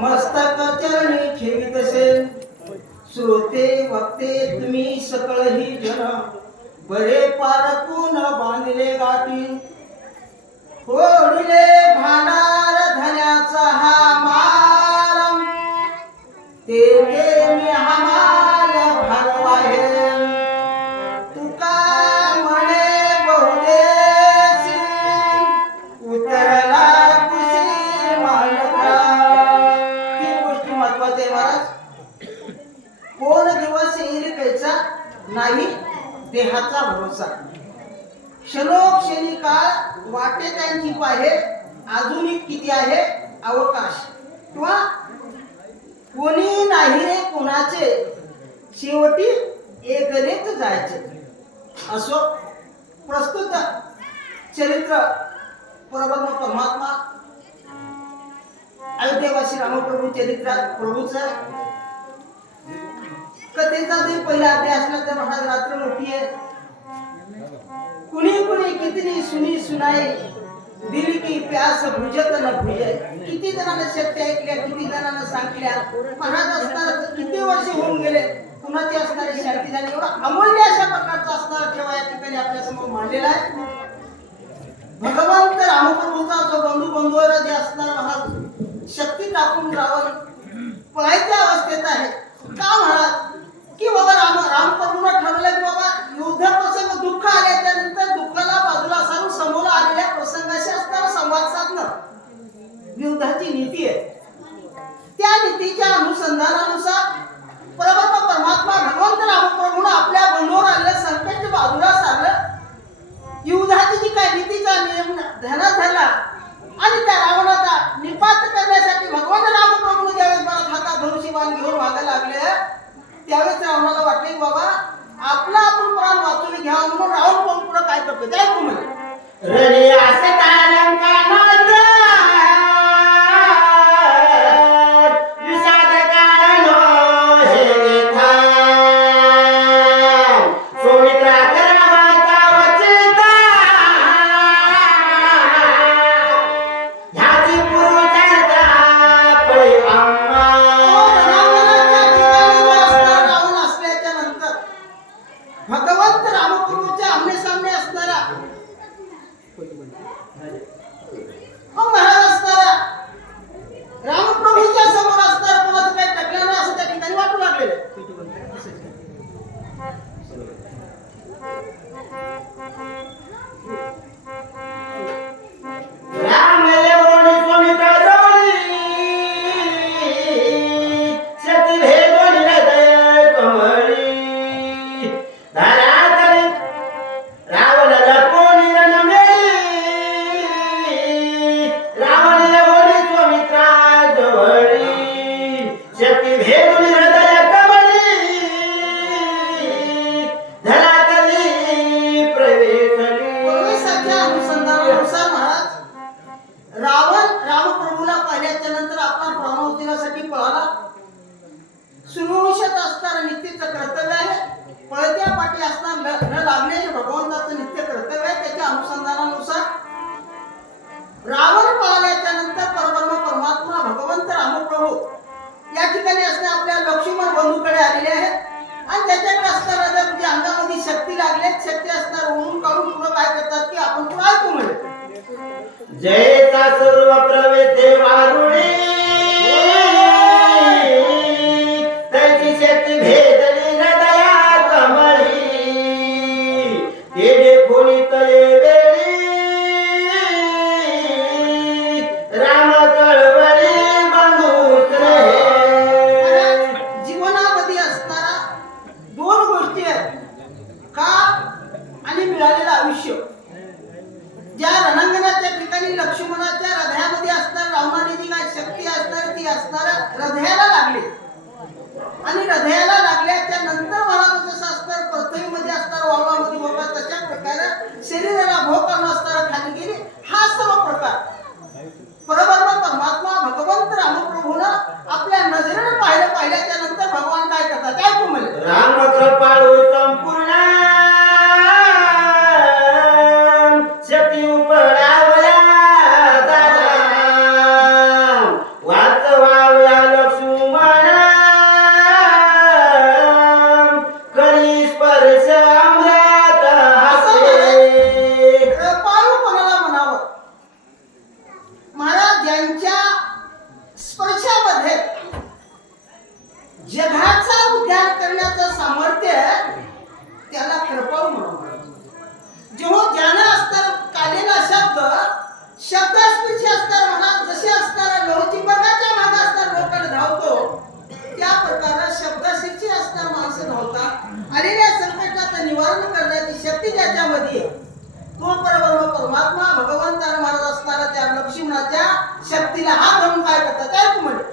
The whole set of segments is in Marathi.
मस्तक चरणी ठेवीत असेल श्रोते वक्ते तुम्ही सकळही जन बरे पारकून बांधले गाठी फोडले भांडार धन्याचा हा माल ते मी हमाल भरवाहे तुका म्हणे बहुदेशी उतरला कुशी मालका. तीन गोष्टी महत्वाच्या आहे महाराज. कोण दिवस येईल कैचा नाही देहाचा भरोसा. क्षणोक्षणी काळ वाटे त्यांची पाहे अजूनही किती आहे अवकाश किंवा कोणी नाही रे कोणाचे शेवटी एकरेच जायचे. असो प्रस्तुत चरित्र परब्रह्म परमात्मा अयोध्येवासी रामप्रभू चरित्रात प्रभूचा कथेचा जरी पहिला अध्याय असला तर महाराज रात्र मोठी आहे. कुणी कुणी कितनी सुनी सुनाई दिल की प्यास बुझत न बुझे. किती जणांना सत्य ऐकल्या किती जणांना सांगल्या. महाराज असताना किती वर्ष होऊन गेले कुणाची असणारी शांती झाली. एवढा अमूल्य अशा प्रकारचा असणारा ठेवा या ठिकाणी आपल्या समोर मांडलेला आहे. भगवंत रामप्रभूचा जो बंधूवर जे असणारा महाराज शक्ती टाकून रावण पळायच्या अवस्थेत आहे. का महाराज की बाबा रामप्रभूने ठरवलं की बाबा युद्ध प्रसंग दुःख आल्याच्या नंतर दुःखाला बाजूला सारून समोर आलेल्या प्रसंगाशी असणारा संवाद साधणं युद्धाची नीती आहे. त्या नीतीच्या अनुसंधानानुसार परब्रह्म परमात्मा भगवंत रामप्रभूने आपल्या बंधूवर आलेल्या संकट बाजूला सारलं. युद्धाची जी काय नीतीचा नियम ध्यानात धरला आणि त्या रावणाचा निपात करण्यासाठी भगवंत रामप्रभूने ज्यावेळेस मला हातात धनुष्यबाण घेऊन मागायला लागले त्यावेळेस रावणाला वाटले की बाबा आपला आपण प्राण वाचून घ्यावा म्हणून रावण पण पुढे काय करतो काय ऐकू म्हणे रणे असता लंकानाथ विषाद काढलो हे था सुमित्रा करावाचा वचिता ह्याची पुरुषार्था पळे अम्मा. भगवंत रामप्रभूच्या आमने सामने असणारा महाराज असणारा रामप्रभूच्या समोर असणारा कोणाचं काही टकलं नाही असं त्या ठिकाणी वाटू लागलेलं. राम येऊन सुमित्रा जवळी सती भेदोनी हृदय कमळी सुरवंशात असणारं नित्यचं कर्तव्य आहे. पळत्या पाठी असणार न लागण्याचे भगवंताचं नित्य कर्तव्य आहे. त्याच्या अनुसंधानानुसार रावण पळाल्याच्या नंतर परब्रह्म परमात्मा भगवंत रामप्रभू या ठिकाणी असणे आपल्या लक्ष्मण बंधूकडे आलेले आहेत आणि त्याच्याकडे असणारा जर म्हणजे अंगामध्ये शक्ती लागले शक्ती असणार ओळून काढून पुढे काय करतात की आपण पुढे ऐकू म्हणे जयचा सर्व प्रवेश वारुणी भेदली हृदया कमळी तेरे कोणी तळे वेळी राम कळवळी बंधूच रे. जीवनामध्ये असणारा दोन गोष्टी आहेत का आणि मिळालेलं आयुष्य. ज्या रणांगणाच्या ठिकाणी लक्ष्मणाच्या हृदयामध्ये असणार रावणाने जी काय शक्ती असणार ती असणार हृदयाला लागली आणि हृदयाला लागल्याच्या नंतर महाराज जसं असणार पृथ्वीमध्ये असणार वावळामध्ये भोगा तशा प्रकारे शरीराला भोग करून असणारा खाली गेली. हा सर्व प्रकार परब्रह्म परमात्मा भगवंत रामप्रभूनं आपल्या नजरेने पाहिल्याच्या नंतर भगवान काय करतात काय ऐकू म्हणे राम कृपाळू संपूर्ण शक्ती उपरावला वाचवावला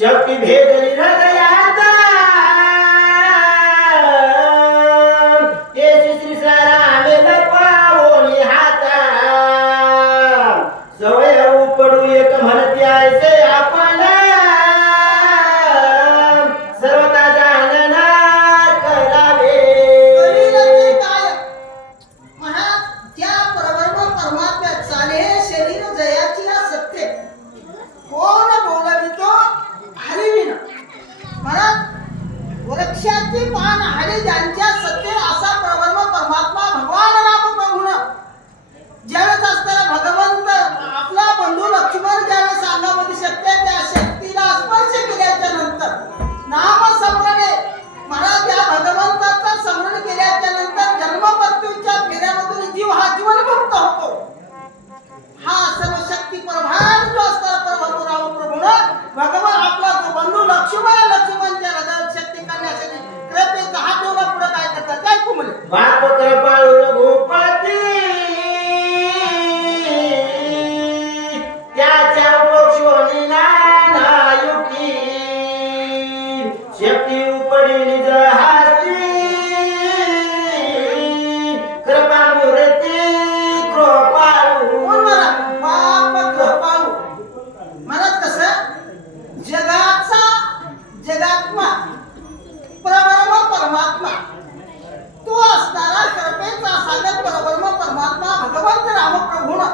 शक्ती भेदली हृदयात तेची श्री रामे लपवोनी हात सवय उपडू एक म्हणती ऐसे आपण सर्वता जानना करावे. कळीला ते काय महाराज त्या परब्रह्म परमात्म्यात चाले हे शरीर जयाची या सत्य कोण बोलवितो हरिविना महाराज वृक्षाची पान हरी ज्यांच्या सत्य असा परब्रह्म परमात्मा भगवान राम प्रभूनं ज्यावेळेस असताना भगवंत आपला बंधू लक्ष्मण ज्यावेळेस अंगामध्ये शक्ती आहे, त्या शक्तीला स्पर्श केल्याच्या नंतर नाम स्मरणे महाराज या भगवंताचा स्मरण केल्याच्या नंतर जन्म मृत्यूच्या फेऱ्यामधून जीव हा जीवनमुक्त होतो. हा सर्व शक्ती प्रभाव जो असता प्रभू राम प्रभूनं भगवान आपला जो बंधू लक्ष्मणच्या हृदयात शक्ती करण्यासाठी कृपेचा हात ठेवला पुढे काय करतात काय कुमले बाप कृपाळू रघुपती त्याच्या पक्षोनी नाना युक्ती शक्ती उपरी निज हाती कृपा मूर्ती कृपाळू. कोण मला बाप कृपाळू महाराज कसं जगात्मा परब्रह्म परमात्मा तो असणारा कृपेचा सागर परब्रह्म परमात्मा भगवंत रामप्रभूनं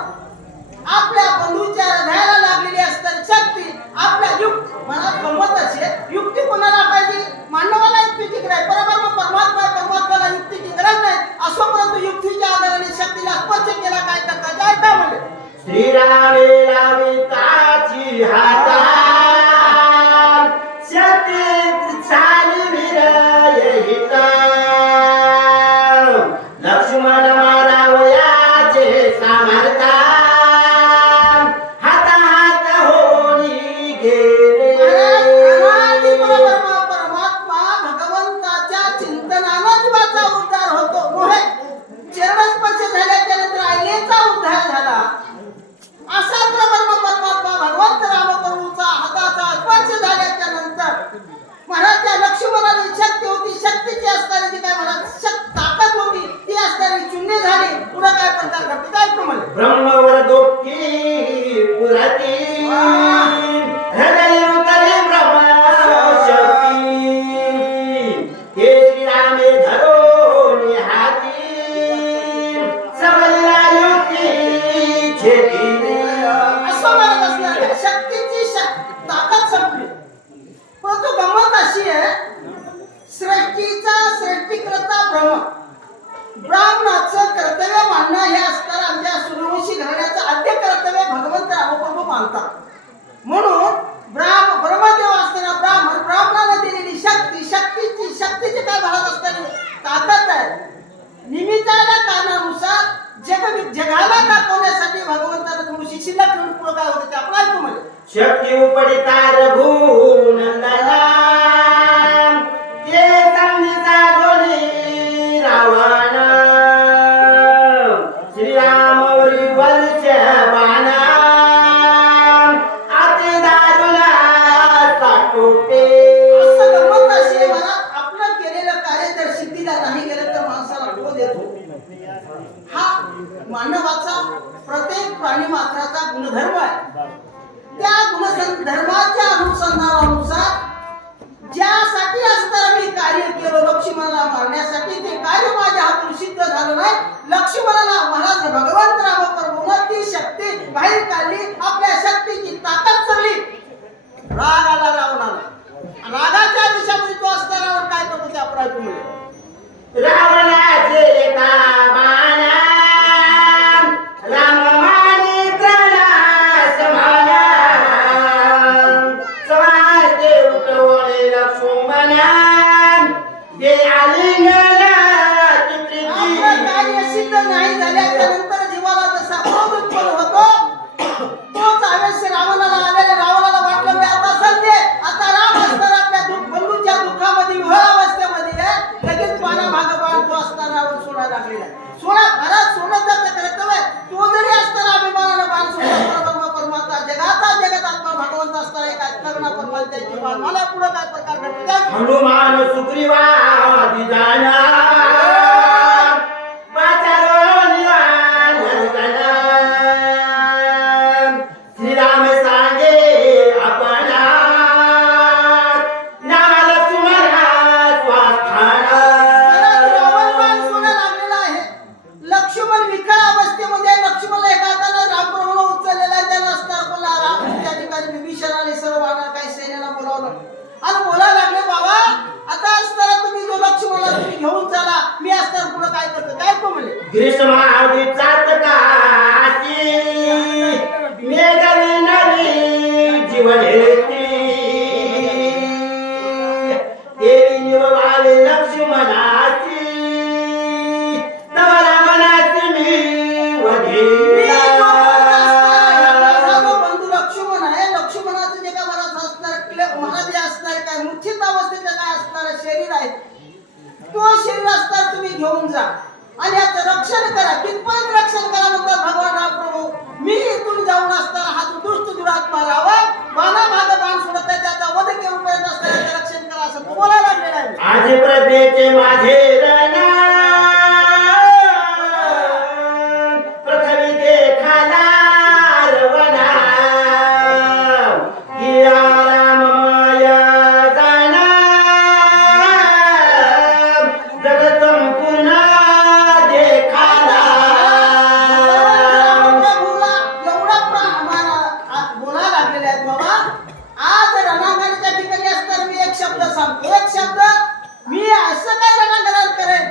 आपल्या बंधूच्या हृदयाला लागलेली असणारी शक्ती आपल्या युक्ती मनात गंमत असे युक्ती कोणाला पाहिजे मानवाला युक्तीची गरज परब्रह्म परमात्म्याला युक्तीची गरज नाही असो परंतु युक्तीच्या आधाराने शक्तीला स्पर्श केला काय करता काय काय म्हणले श्रीरामे लाविताची हाता शक्ती चालविर हिता लक्ष्मण मारावयाचे सामर्था हाता हात होनी गेले. अनादि परब्रह्म परमात्मा भगवंताच्या चिंतनानं जीवाचा उद्धार होतो मोहे चरणस्पर्श झाल्याच्या नंतर आईलेचा उद्धार झाला. असा परब्रह्म परमात्मा भगवंत रामप्रभूचा हाताचा स्पर्श झाल्याच्या नंतर महाराज लक्ष्मणाला शक्ती होती शक्तीची असणारी जी काय महाराज ताकद होती ती असणारी शून्य झाली पुढे काय प्रकार घडते काय प्रमाणे ब्रह्मवर दोक्ती पुरती हृदय उतरे ब्रह्मशक्ती हे श्रीरामे धरोनी हाती सबला युक्ती छेदी. असं म्हणत असणार शक्तीची ताकद संपली परंतु गंमत अशी आहे सृष्टीकर्ता ब्राह्मणाचं कर्तव्य मानणं हे असणार आमच्या सूर्यवंशी घराण्याचं आद्य कर्तव्य भगवंत रामप्रभू मानतात म्हणून ब्रह्मदेव असताना ब्राह्मणाला दिलेली शक्तीची काय भारत असताना ताकद आहे निमित्ताला कारणानुसार जगाला दाखवण्यासाठी भगवंतानं थोडीशी शिल्लक ठेवून पुढे काय होतं ते आपण ऐकू म्हणजे शक्ती उपडिता रघुनंदना ते संगीता दोन्ही रावण श्रीरामवरी वर्ष बाणा अति दारुणा साटोटे. असं गंमत अशी आहे मला आपलं केलेलं कार्य जर सिद्धीला नाही गेलं तर माणसाला क्रोध येतो. हा मानवाचा प्रत्येक प्राणी मात्राचा गुणधर्म आहे. त्या गुणधर्माच्या अनुसंधानानुसार ज्यासाठी असताना मी कार्य केलं लक्ष्मणाला मारण्यासाठी ते कार्य माझ्या हातून सिद्ध झालं नाही. लक्ष्मणाला महाराज भगवंत रामप्रभूनं ती शक्ती बाहेर काढली आपल्या शक्तीची ताकद चढली राग आला रावणाला रागाच्या दिशामध्ये तो असताना काय करतो ते आपण ऐकू मिळेल रावणाचे बाणा राम माने त्रास माना समाते उठवले लक्ष्मणा दे आलिंगना चित्रिती. आपलं कार्य सिद्ध नाही झाल्याच्या नंतर जीवाला जसा क्रोध उत्पन्न होतो तोच आवेश रावणाला आलेला रावणाला वाटलं मी आता सत्य आता राम असताना आपल्या बंधूच्या दुःखामध्ये विवाह अवस्थेमध्ये लगेच पाना मागं पाहतो असताना करणार परमाल त्याची बाण मला पुढे काय प्रकार घडतो काय हनुमान सुग्रीवादी जाणार वाचारो निवान हरगण श्रीराम सांगे आपला नाम लक्ष्मणा स्वास्थान रावण बाण सोडा लागलेला आहे लक्ष्मण विकळ अवस्थेमध्ये लक्ष्मण एका हाताने रामप्रभूला उचललेला त्याला असताना बोला राम त्या ठिकाणी विभीषणाने सर्व वानर काही सैन्याला बोलावलं आणि बोलायला लागले बाबा आता असताना तुम्ही जो लक्ष्मणला तुम्ही घेऊन चला मी असताना पुढे काय करतो काय को म्हणे ग्रीष्मावधी चातकाची मेघवी नवी जीवन हेती देवी निववाले लक्ष्मणाची तव रावणाची मी वधेला बंधू लक्ष्मण आहे लक्ष्मणाचं जे काय मला असणार मला जे असणार काय मूर्छित अवस्थेचं काय असणार शरीर आहे तो शरीर असताना तुम्ही घेऊन जा आणि याचं रक्षण करा कितपत रक्षण करा म्हणतात भगवान राम प्रभू मी इथून जाऊन असताना हा जो दुष्ट दुरात्मा रावण बाणा भाग बाण सोडत आहे त्याचा वध करून पर्यंत असताना याचं रक्षण करा असं तो बोलायला लागलेला आहे आज प्रभेचे माझे रण प्रथमी देखाला रवना की आराममय जाना जगत संपूर्ण देखाला प्रभूला एवढा बोलायला लागलेले आहेत बाबा आज रणांगणाच्या ठिकाणी असताना मी एक शब्द सांगतो एक शब्द मी असं काय रणांगणात करेन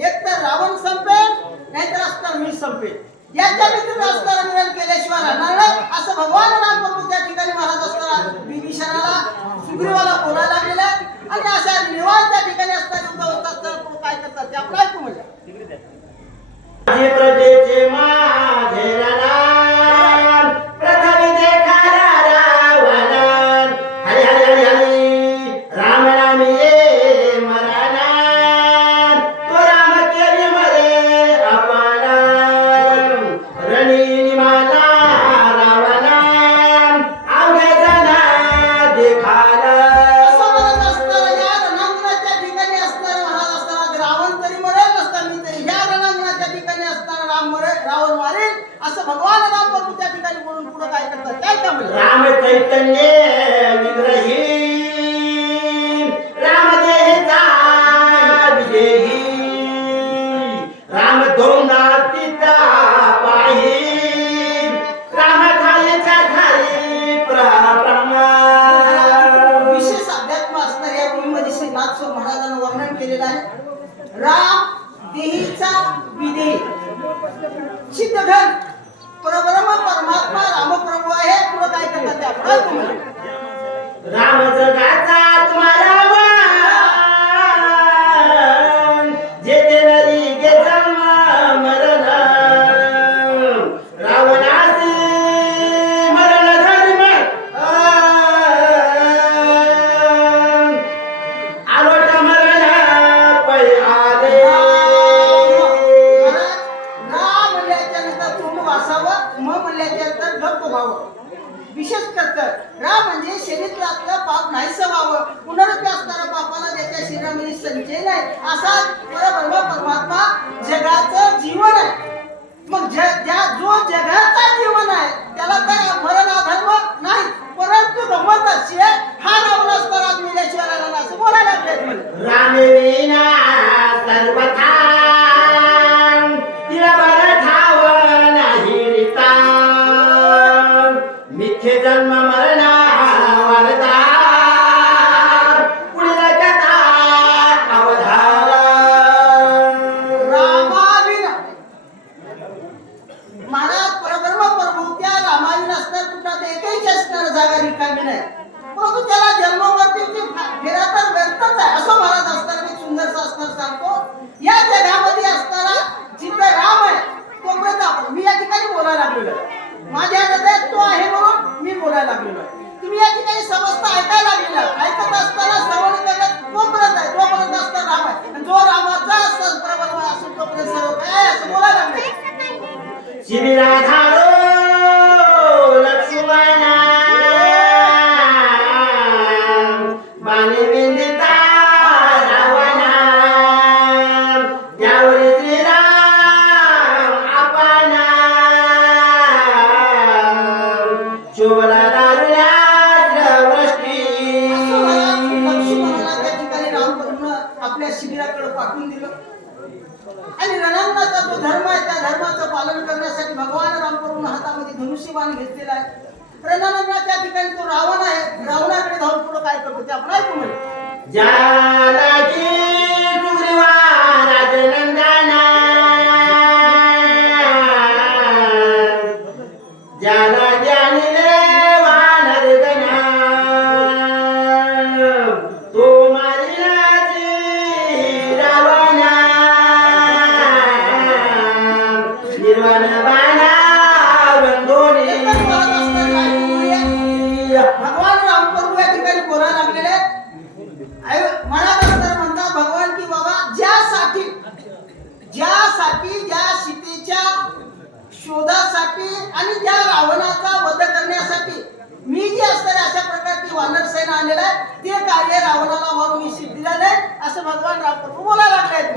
एक तर रावण संपेल नाहीतर असताना मी संपेल याच्या व्यतिरिक्त असताना मिळेल केल्याशिवाय राहणार नाही असं भगवान राम प्रभू त्या ठिकाणी महाराज असताना विभीषणाला सुग्रीवाला बोलायला लागलेले आहेत आणि अशा निवास त्या ठिकाणी असताना युद्ध होत असताना प्रभू काय करतात ते आपण ऐकू म्हणजे आज प्रभेचे माझे रण प्रथमी देखाला रावणा हरी हरी हरी हरी राम राम ये मरणा तो राम केली मरे अपना रणी निमाला रावणा अवघे जना देखाला असं म्हणत असताना या रणांगणाच्या ठिकाणी असताना महाराज असताना रावण तरी मरेल नसता मी तरी या रणांगणाच्या ठिकाणी असताना रावण मारेल असं भगवान राम प्रभू त्या ठिकाणी बोलून पुढे काय करतात काय का म्हणलं राम चैतन्य विग्रही राम देहचा विजयी राम दोंदा पिता पाही राम ठायेच्या ठाई विशेष अध्यात्म असणाऱ्या या भूमीमध्ये श्रीनाथ स्वामी महाराजांना वर्णन केलेलं आहे राम देहीचा विधेय सिद्धघन परब्रह्म परमात्मा रामप्रभू आहे पुढे काय करतात ते आपण ऐकू म्हणजे राम जगाचा तुम्हाला जेते नरी गे जन्म मरण रावणासी मरण धर्म आलोट मरण पै आले राम म्हणल्याच्या नंतर तोंड वासावं म म्हणल्याच्या नंतर गप्प व्हावं विशेष करतं राम म्हणजे शरीरातलं पाप नाहीसं व्हावं पुनरुत्ती असणारा पापाला त्याच्या शरीरामध्ये संचय नाही असा परब्रह्म परमात्मा जगाचं जीवन आहे मग जो जगाचा जीवन आहे त्याला तर मरण अधर्म नाही परंतु गमत अशी आहे हा रावण असताना मिळल्याशिवाय राहिला असं बोलायला लागलेत म्हणे रामवीना सर्वथा तिला बरं ठाव नाही रिता मिथ्ये जन्म मरणा वरदा पुढील कथा अवधार रामाविना महाराज परब्रह्म प्रभू त्या रामाविना असणार कुठला ते एकही असणार जागा रिकामी नाही परंतु त्याला जन्मवरती फेरा तर व्यर्थच आहे असं महाराज असताना एक सुंदरसा असणार सांगतो या जगामध्ये असणारा जिथे राम आहे तोपर्यंत आपण मी या ठिकाणी बोलायला लागलेलो आहे माझ्या हृदयात तो आहे म्हणून मी बोलायला लागलेलो आहे तुम्ही या ठिकाणी समस्त ऐकायला लागलेला ऐकत असताना श्रवण करण्यात तोपर्यंत आहे तोपर्यंत असताना राम आहे आणि जो रामाचा असतो परब्रह्म असतो तोपर्यंत सर्व काय आहे असं बोलायला लागले शिबिराधारो लक्ष्मणा इंदिराकडे पाठवून दिलं आणि रणांगणाचा जो धर्म आहे त्या धर्माचं पालन करण्यासाठी भगवान रामप्रभूंनी हातामध्ये धनुष्यबाण घेतलेला आहे. रणांगणाच्या ठिकाणी तो रावण आहे. रावणाकडे धावून पुढे काय करतो ते आपण ऐकू म्हणजे जानकी सुग्रीवा राजनंदना ज्याला ज्ञानीले वानरगणा तो मारियाची रावणा निर्वाण बाणा बंधोनी भगवान रामप्रभू या ठिकाणी बोलायला लागलेले आहेत. मनानंतर म्हणतात भगवान की बाबा ज्यासाठी ज्या सीतेच्या शोधासाठी आणि ज्या रावणाचा वध करण्यासाठी मी जी असणारी अशा प्रकारची वानर सेना आणलेला आहे ते कार्य रावणाला मारून मी सिद्धी झाले असं भगवान रामप्रभू बोलायला लागले.